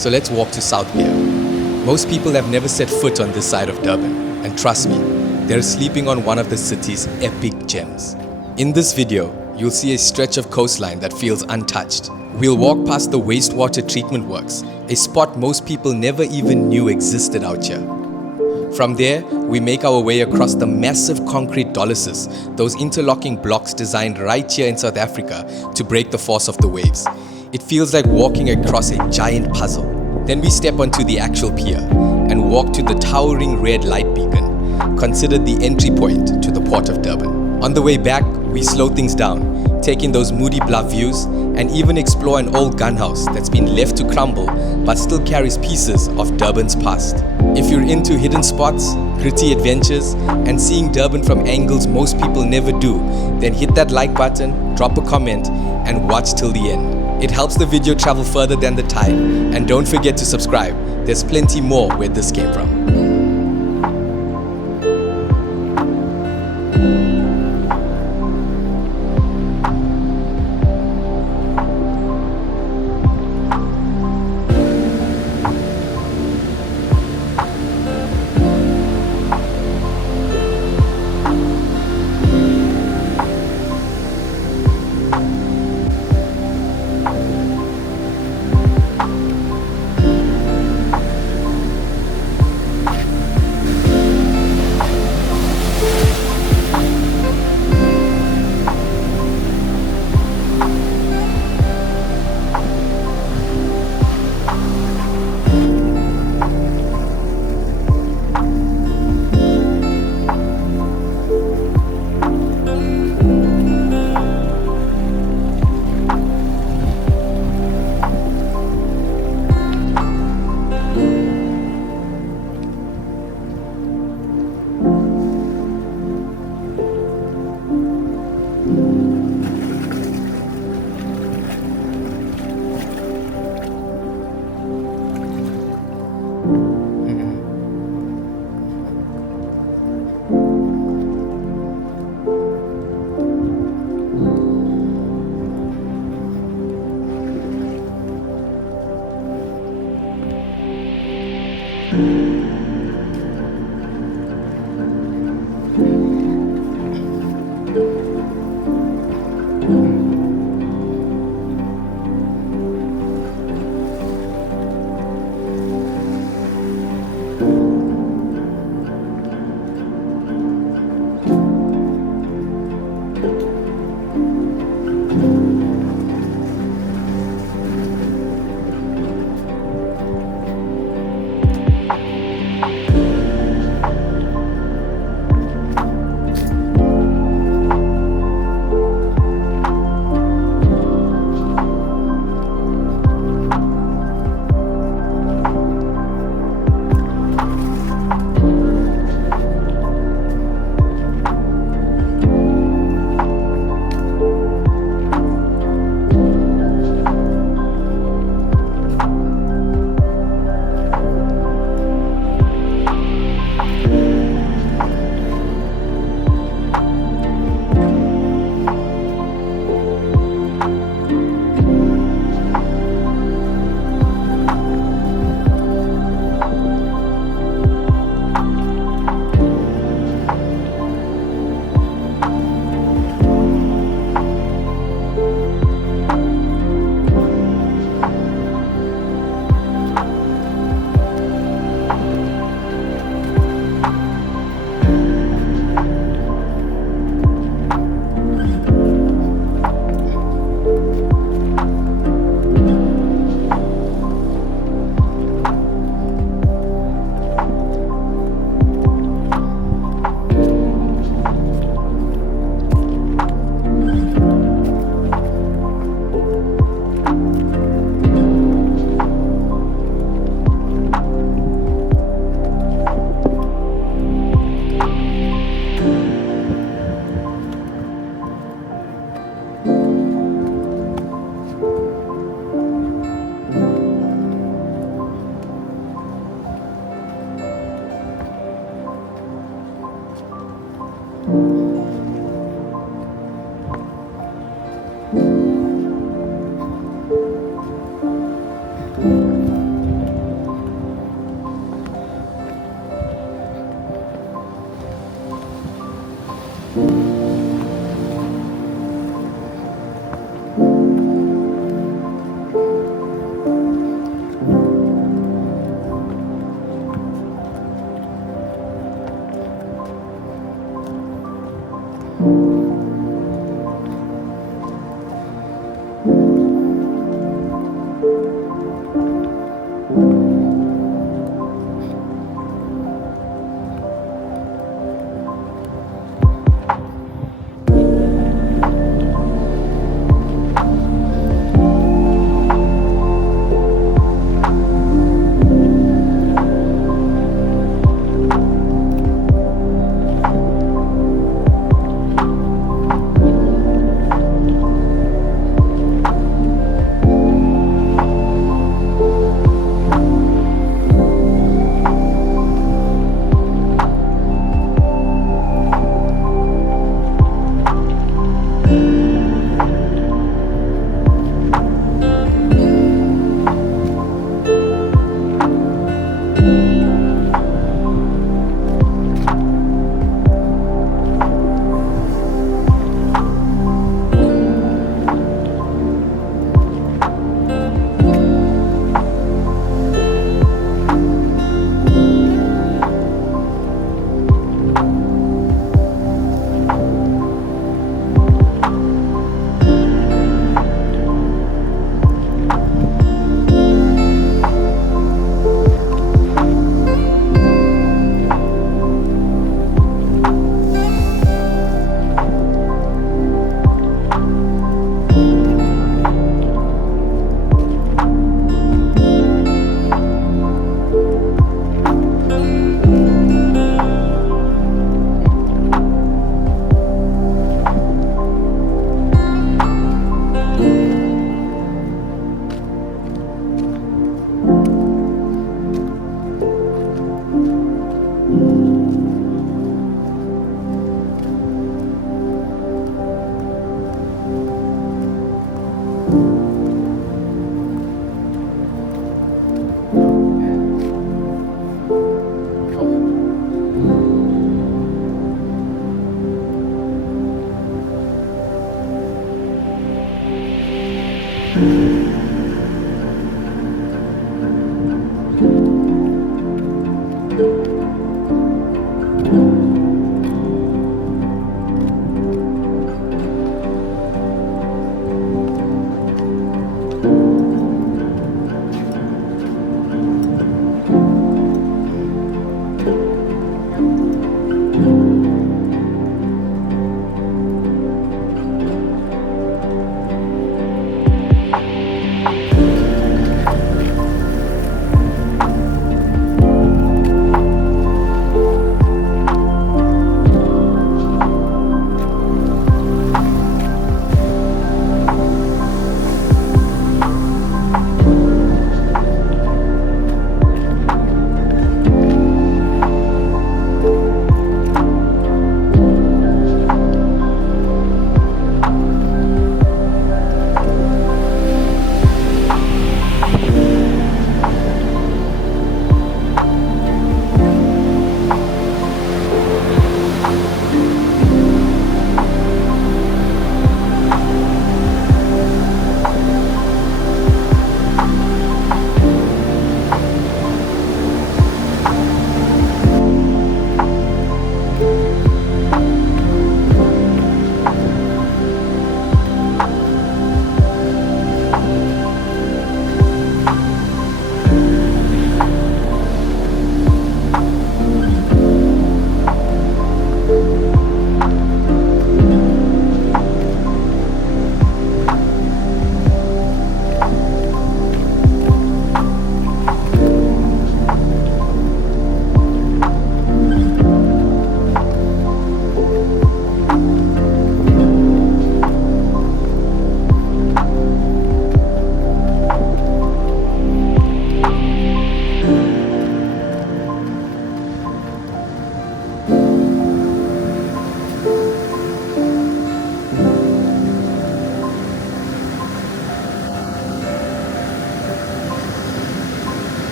So let's walk to South Pier. Most people have never set foot on this side of Durban, and trust me, they're sleeping on one of the city's epic gems. In this video, you'll see a stretch of coastline that feels untouched. We'll walk past the wastewater treatment works, a spot most people never even knew existed out here. From there, we make our way across the massive concrete dolosses, those interlocking blocks designed right here in South Africa to break the force of the waves. It feels like walking across a giant puzzle. Then we step onto the actual pier and walk to the towering red light beacon, considered the entry point to the port of Durban. On the way back, we slow things down, take in those moody Bluff views, and even explore an old gun house that's been left to crumble but still carries pieces of Durban's past. If you're into hidden spots, gritty adventures, and seeing Durban from angles most people never do, then hit that like button, drop a comment, and watch till the end. It helps the video travel further than the tide, and don't forget to subscribe. There's plenty more where this came from.